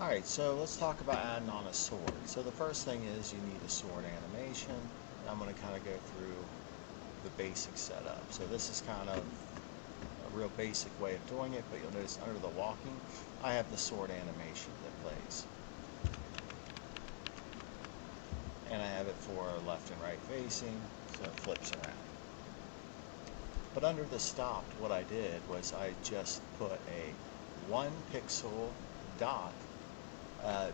Alright, so let's talk about adding on a sword. So the first thing is you need a sword animation. I'm going to kind of go through the basic setup. So this is kind of a real basic way of doing it, but you'll notice under the walking, I have the sword animation that plays. And I have it for left and right facing, so it flips around. But under the stopped, what I did was I just put a 1 pixel dot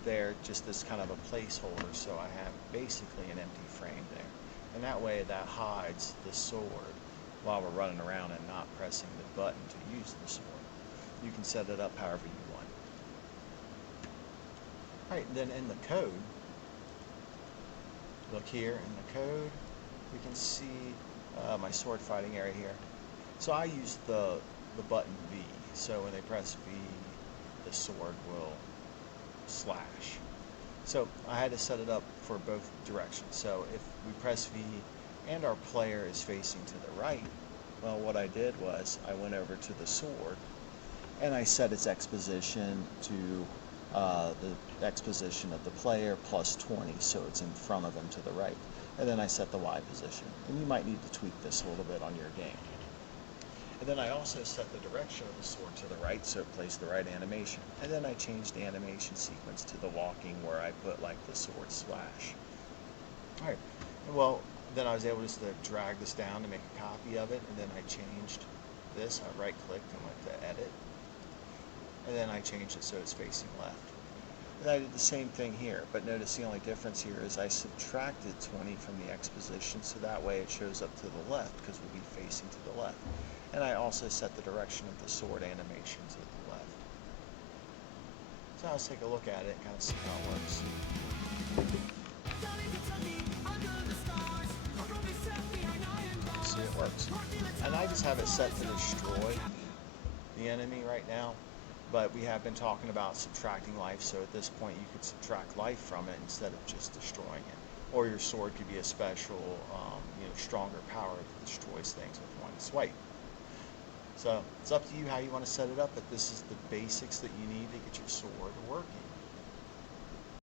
there, just as kind of a placeholder, so I have basically an empty frame there. And that way that hides the sword while we're running around and not pressing the button to use the sword. You can set it up however you want. Alright, then in the code, look here in the code, we can see my sword fighting area here. So I use the button V, so when they press V, the sword will slash. So I had to set it up for both directions. So if we press V and our player is facing to the right, well, what I did was I went over to the sword and I set its X position to the X position of the player plus 20, so it's in front of him to the right. And then I set the Y position. And you might need to tweak this a little bit on your game. And then I also set the direction of the sword to the right, so it plays the right animation. And then I changed the animation sequence to the walking, where I put like the sword slash. Alright, well, then I was able just to drag this down to make a copy of it, and then I changed this. I right-clicked and went to edit. And then I changed it so it's facing left. And I did the same thing here, but notice the only difference here is I subtracted 20 from the X position, so that way it shows up to the left, because we'll be facing to the left. And I also set the direction of the sword animation to the left. So let's take a look at it and kind of see how it works. See, it works. And I just have it set to destroy the enemy right now, but we have been talking about subtracting life, so at this point you could subtract life from it instead of just destroying it. Or your sword could be a special, stronger power that destroys things with one swipe. So it's up to you how you want to set it up, but this is the basics that you need to get your sword working.